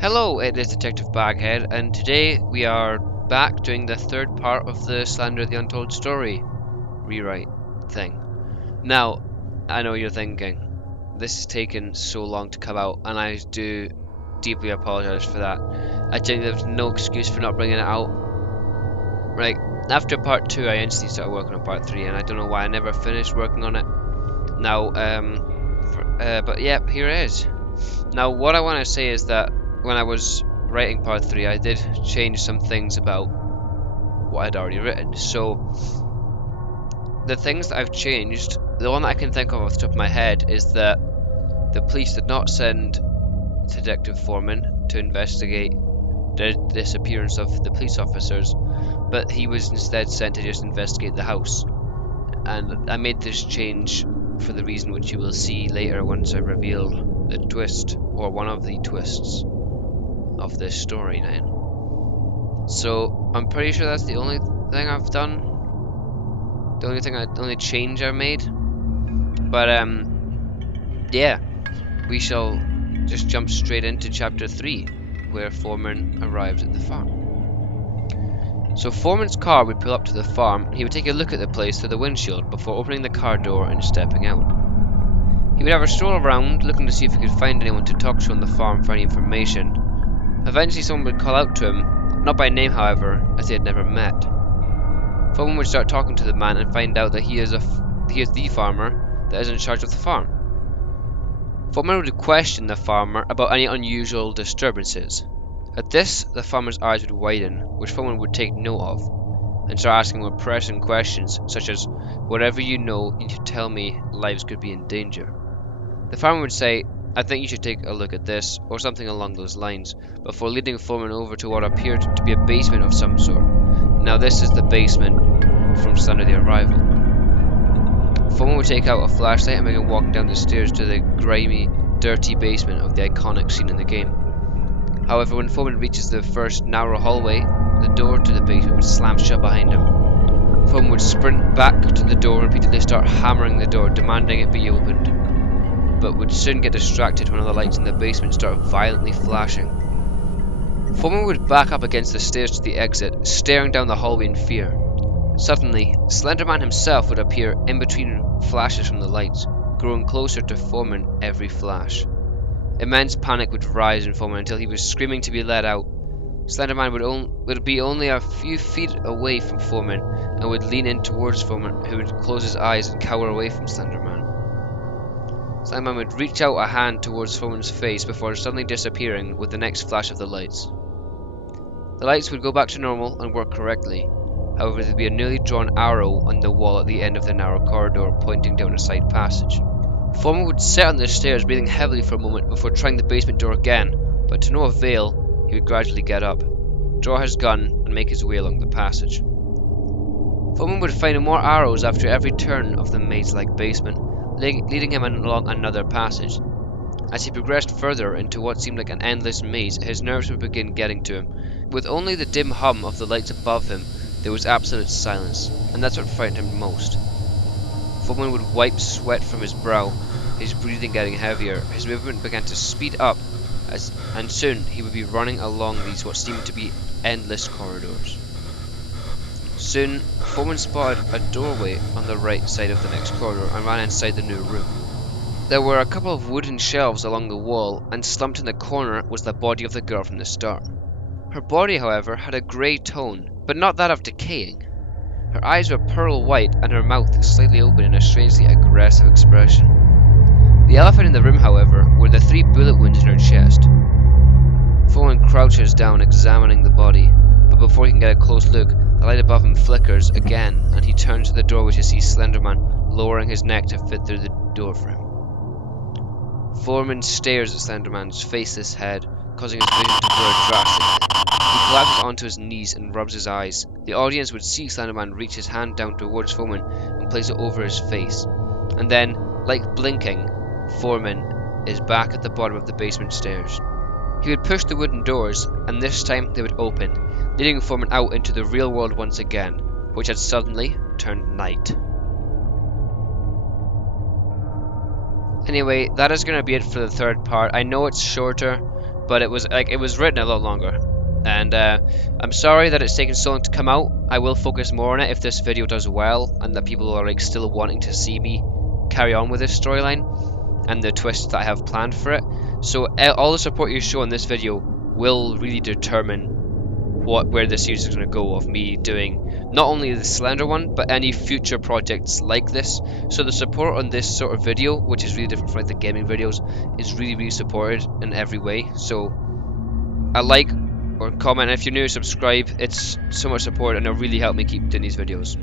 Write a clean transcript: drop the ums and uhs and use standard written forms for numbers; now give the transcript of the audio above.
Hello, it is Detective Baghead, and today we are back doing the third part of the Slender the Untold story rewrite thing. Now, I know you're thinking, this has taken so long to come out, and I do deeply apologize for that. I think there's no excuse for not bringing it out. Right, after part 2, I instantly started working on part 3, and I don't know why I never finished working on it. Now, but yeah, here it is. Now, what I want to say is that when I was writing part 3, I did change some things about what I'd already written. So, the things that I've changed, the one that I can think of off the top of my head is that the police did not send Detective Foreman to investigate the disappearance of the police officers, but he was instead sent to just investigate the house. And I made this change for the reason which you will see later once I reveal the twist, or one of the twists of this storyline. So I'm pretty sure that's the only thing I've done. The only change I've made. But yeah, we shall just jump straight into chapter 3, where Foreman arrives at the farm. So Foreman's car would pull up to the farm, and he would take a look at the place through the windshield before opening the car door and stepping out. He would have a stroll around, looking to see if he could find anyone to talk to on the farm for any information. Eventually someone would call out to him, not by name however, as they had never met. Foreman would start talking to the man and find out that he is the farmer that is in charge of the farm. Foreman would question the farmer about any unusual disturbances. At this, the farmer's eyes would widen, which Foreman would take note of, and start asking more pressing questions, such as, "Whatever you know, you should tell me, lives could be in danger." The farmer would say, "I think you should take a look at this," or something along those lines, before leading Foreman over to what appeared to be a basement of some sort. Now this is the basement from Slender the Arrival. Foreman would take out a flashlight and begin walking down the stairs to the grimy, dirty basement of the iconic scene in the game. However, when Foreman reaches the first narrow hallway, the door to the basement would slam shut behind him. Foreman would sprint back to the door and repeatedly start hammering the door, demanding it be opened, but would soon get distracted when all the lights in the basement started violently flashing. Foreman would back up against the stairs to the exit, staring down the hallway in fear. Suddenly, Slender Man himself would appear in between flashes from the lights, growing closer to Foreman every flash. Immense panic would rise in Foreman until he was screaming to be let out. Slender Man would be only a few feet away from Foreman and would lean in towards Foreman, who would close his eyes and cower away from Slender Man. Slender Man would reach out a hand towards Foreman's face before suddenly disappearing with the next flash of the lights. The lights would go back to normal and work correctly. However, there would be a newly drawn arrow on the wall at the end of the narrow corridor pointing down a side passage. Foreman would sit on the stairs, breathing heavily for a moment before trying the basement door again, but to no avail. He would gradually get up, draw his gun, and make his way along the passage. Foreman would find more arrows after every turn of the maze-like basement, leading him along another passage. As he progressed further into what seemed like an endless maze, his nerves would begin getting to him. With only the dim hum of the lights above him, there was absolute silence, and that's what frightened him most. Foreman would wipe sweat from his brow, his breathing getting heavier. His movement began to speed up, and soon he would be running along these what seemed to be endless corridors. Soon, Foreman spotted a doorway on the right side of the next corridor and ran inside the new room. There were a couple of wooden shelves along the wall, and slumped in the corner was the body of the girl from the start. Her body, however, had a grey tone, but not that of decaying. Her eyes were pearl white, and her mouth slightly open in a strangely aggressive expression. The elephant in the room, however, were the 3 bullet wounds in her chest. Foreman crouches down, examining the body, but before he can get a close look, the light above him flickers again, and he turns to the doorway to see Slender Man lowering his neck to fit through the door frame. Foreman stares at Slender Man's faceless head, causing his vision to blur drastically. He collapses onto his knees and rubs his eyes. The audience would see Slender Man reach his hand down towards Foreman and place it over his face. And then, like blinking, Foreman is back at the bottom of the basement stairs. He would push the wooden doors, and this time they would open, leading Foreman out into the real world once again, which had suddenly turned night. Anyway, that is going to be it for the third part. I know it's shorter, but it was written a lot longer. And I'm sorry that it's taken so long to come out. I will focus more on it if this video does well and that people are like still wanting to see me carry on with this storyline and the twists that I have planned for it. So all the support you show in this video will really determine where the series is going to go, of me doing not only the Slender one but any future projects like this. So the support on this sort of video, which is really different from like the gaming videos, is really supported in every way. So a like or comment, and if you're new, subscribe. It's so much support and it'll really help me keep doing these videos.